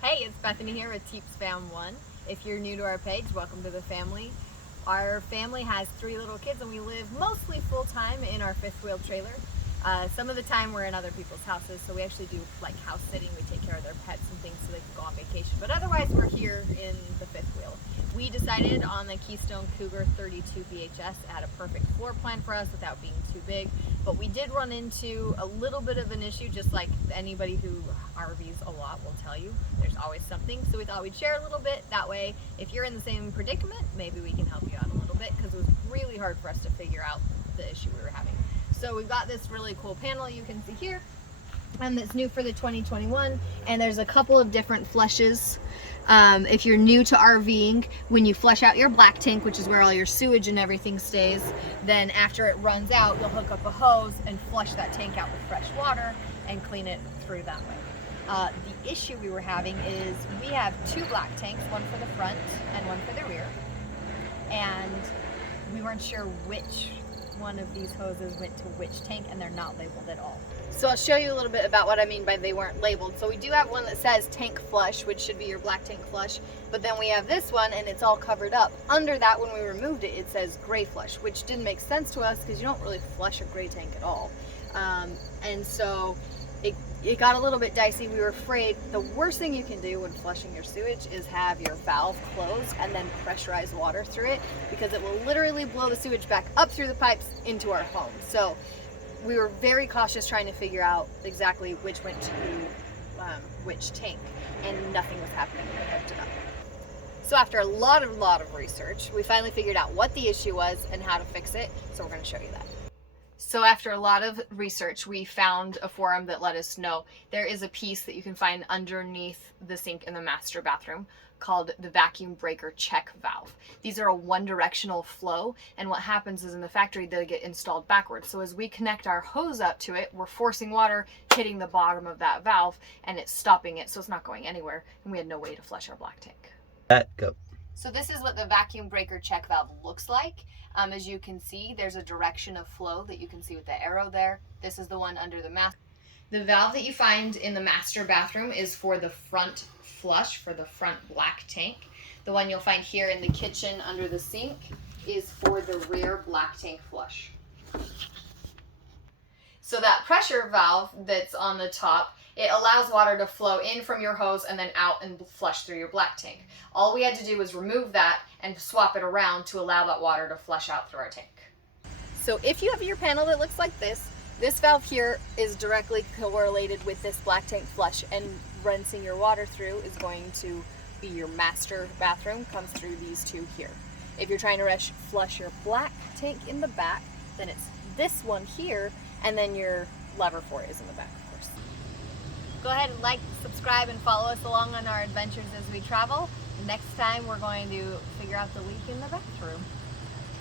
Hey, it's Bethany here with Teeps Fam 1. If you're new to our page, welcome to the family. Our family has 3 little kids and we live mostly full-time in our 5th wheel trailer. Some of the time we're in other people's houses, so we actually do like house sitting. We take care of their pets and things so they can go on vacation. But otherwise we're here in the 5th wheel. We decided on the Keystone Cougar 32 VHS. It had a perfect floor plan for us without being too big. But we did run into a little bit of an issue, just like anybody who RVs a lot will tell you. There's always something. So we thought we'd share a little bit. That way, if you're in the same predicament, maybe we can help you out a little bit, because it was really hard for us to figure out the issue we were having. So we've got this really cool panel you can see here, and it's new for the 2021, and there's a couple of different flushes. If you're new to RVing, when you flush out your black tank, which is where all your sewage and everything stays, then after it runs out, you'll hook up a hose and flush that tank out with fresh water and clean it through that way. The issue we were having is we have 2 black tanks, one for the front and one for the rear, and we weren't sure which one of these hoses went to which tank, and they're not labeled at all. So I'll show you a little bit about what I mean by they weren't labeled. So we do have one that says tank flush, which should be your black tank flush, but then we have this one and it's all covered up. Under that, when we removed it, it says gray flush, which didn't make sense to us because you don't really flush a gray tank at all. And so it got a little bit dicey. We were afraid the worst thing you can do when flushing your sewage is have your valve closed and then pressurize water through it, because it will literally blow the sewage back up through the pipes into our home. So we were very cautious trying to figure out exactly which went to which tank, and nothing was happening when we hooked it up. So after a lot of research, we finally figured out what the issue was and how to fix it. So we're going to show you that. So after a lot of research, we found a forum that let us know there is a piece that you can find underneath the sink in the master bathroom called the vacuum breaker check valve. These are a one-directional flow, and what happens is in the factory they get installed backwards. So as we connect our hose up to it, we're forcing water hitting the bottom of that valve and it's stopping it, so it's not going anywhere, and we had no way to flush our black tank. Go. So this is what the vacuum breaker check valve looks like. As you can see, there's a direction of flow that you can see with the arrow there. This is the one under the master. The valve that you find in the master bathroom is for the front flush, for the front black tank. The one you'll find here in the kitchen under the sink is for the rear black tank flush. So that pressure valve that's on the top, it allows water to flow in from your hose and then out and flush through your black tank. All we had to do was remove that and swap it around to allow that water to flush out through our tank. So if you have your panel that looks like this valve here is directly correlated with this black tank flush, and rinsing your water through is going to be your master bathroom, comes through these 2 here. If you're trying to flush your black tank in the back, then it's this one here, and then your lever for it is in the back, of course. Go ahead and like, subscribe, and follow us along on our adventures as we travel. Next time we're going to figure out the leak in the bathroom.